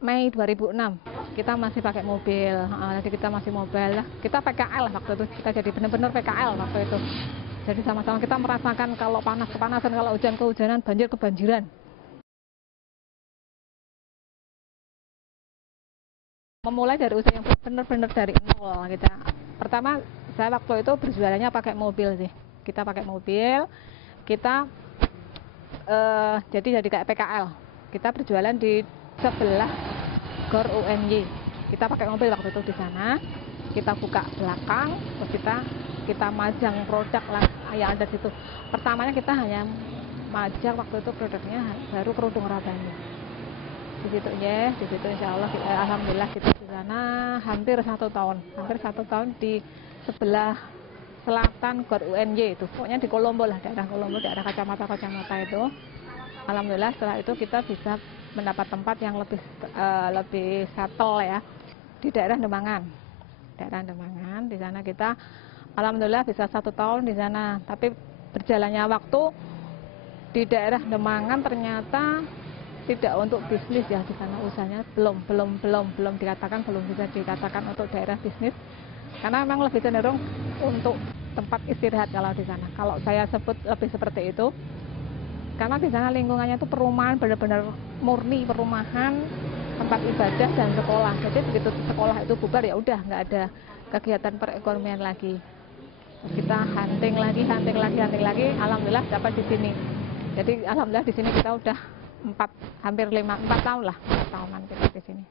Mei 2006 kita masih pakai mobil, jadi kita masih mobile lah. Kita PKL waktu itu, kita jadi benar-benar PKL waktu itu. Jadi sama-sama kita merasakan kalau panas kepanasan, kalau hujan kehujanan, banjir kebanjiran. Memulai dari usia yang benar-benar dari nol kita. Pertama saya waktu itu berjualannya pakai mobil sih. Kita pakai mobil, kita jadi kayak PKL. Kita berjualan di sebelah GOR UNY. Kita pakai mobil waktu itu di sana. Kita buka belakang, terus kita majang produk lah yang ada di situ. Pertamanya kita hanya majang waktu itu produknya baru kerudung Rabbani. Di situ ya, di situ insya Allah alhamdulillah kita di sana hampir 1 tahun di sebelah selatan GOR UNY itu, pokoknya di Kolombo lah, daerah Kolombo, daerah kacamata itu. Alhamdulillah setelah itu kita bisa mendapat tempat yang lebih settle ya di daerah Demangan. Di sana kita alhamdulillah bisa 1 tahun di sana. Tapi berjalannya waktu di daerah Demangan ternyata tidak untuk bisnis ya, di sana usahanya belum bisa dikatakan untuk daerah bisnis, karena memang lebih cenderung untuk tempat istirahat kalau di sana. Kalau saya sebut lebih seperti itu, karena di sana lingkungannya itu perumahan, benar-benar murni perumahan, tempat ibadah dan sekolah. Jadi begitu sekolah itu bubar ya udah nggak ada kegiatan perekonomian lagi. Kita hunting lagi, alhamdulillah dapat di sini. Jadi alhamdulillah di sini kita udah 4 tahun lah, 4 tahunan kita di sini.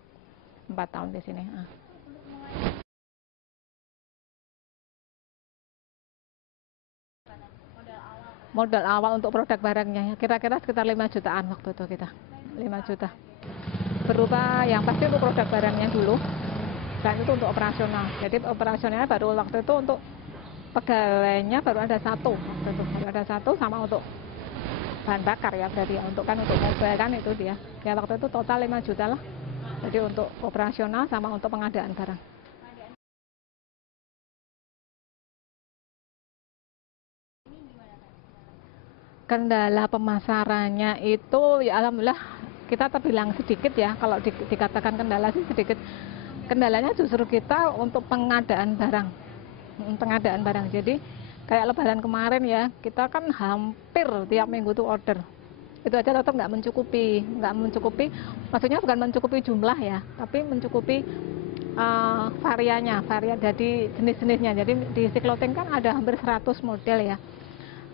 4 tahun di sini. Modal awal untuk produk barangnya kira-kira sekitar 5 jutaan waktu itu kita. 5 juta. Berupa yang pasti untuk produk barangnya dulu, dan itu untuk operasional. Jadi operasionalnya baru waktu itu untuk pegawainya baru ada 1 waktu itu. Baru ada 1 sama untuk bahan bakar ya, berarti ya, untuk mobil kan itu dia. Ya waktu itu total 5 juta lah. Jadi untuk operasional sama untuk pengadaan barang. Kendala pemasarannya itu ya alhamdulillah kita terbilang sedikit ya, kalau dikatakan kendala sih sedikit. Kendalanya justru kita untuk pengadaan barang. Jadi kayak lebaran kemarin ya, kita kan hampir tiap minggu tuh order. Itu aja tetap nggak mencukupi, maksudnya bukan mencukupi jumlah ya, tapi mencukupi varian jadi jenis-jenisnya. Jadi di Clothing kan ada hampir 100 model ya.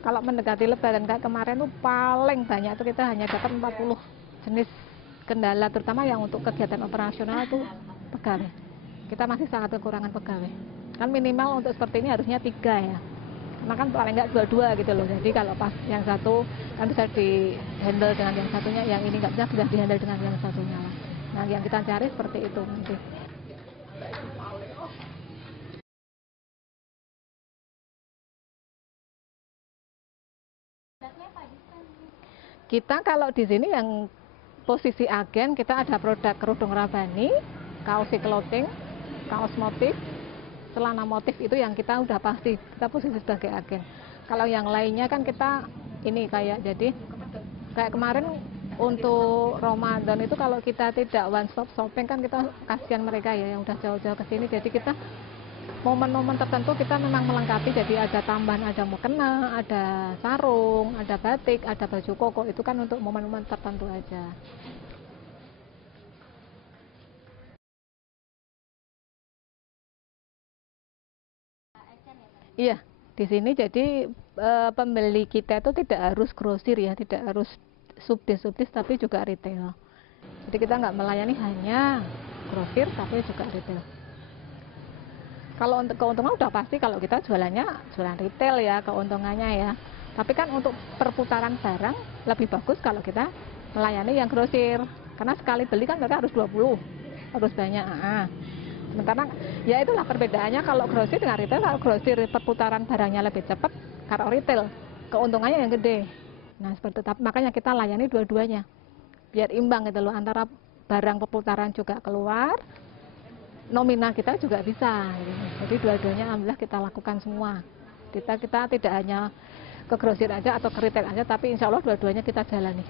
Kalau mendekati lebaran kayak kemarin tuh paling banyak tuh kita hanya dapat 40 jenis. Kendala terutama yang untuk kegiatan operasional tuh pegawai. Kita masih sangat kekurangan pegawai. Kan minimal untuk seperti ini harusnya 3 ya. Karena kan paling nggak 2 gitu loh. Jadi kalau pas yang satu kan bisa di handle dengan yang satunya, yang ini nggak bisa di handle dengan yang satunya lah. Nah yang kita cari seperti itu nanti. Kita kalau di sini yang posisi agen, kita ada produk kerudung Rabbani, kaos Clothing, kaos motif, celana motif, itu yang kita udah pasti kita posisi sebagai agen. Kalau yang lainnya kan kita ini kayak kemarin untuk Ramadan itu kalau kita tidak one stop shopping kan kita kasihan mereka ya yang udah jauh-jauh ke sini. Jadi kita momen-momen tertentu kita memang melengkapi, jadi ada tambahan, ada mukena, ada sarung, ada batik, ada baju koko, itu kan untuk momen-momen tertentu aja. Iya, di sini jadi pembeli kita itu tidak harus grosir ya, tidak harus subdis, tapi juga retail. Jadi kita nggak melayani hanya grosir, tapi juga retail. Kalau untuk keuntungan udah pasti kalau kita jualan retail ya, keuntungannya ya. Tapi kan untuk perputaran barang lebih bagus kalau kita melayani yang grosir. Karena sekali beli kan mereka harus 20, harus banyak. Sementara ya itulah perbedaannya kalau grosir dengan retail. Kalau grosir perputaran barangnya lebih cepat, kalau retail keuntungannya yang gede. Nah seperti itu, makanya kita layani dua-duanya biar imbang gitu loh, antara barang perputaran juga keluar, nominal kita juga bisa. Jadi dua-duanya alhamdulillah kita lakukan semua. Kita tidak hanya ke grosir aja atau ke retail aja, tapi insya Allah dua-duanya kita jalani.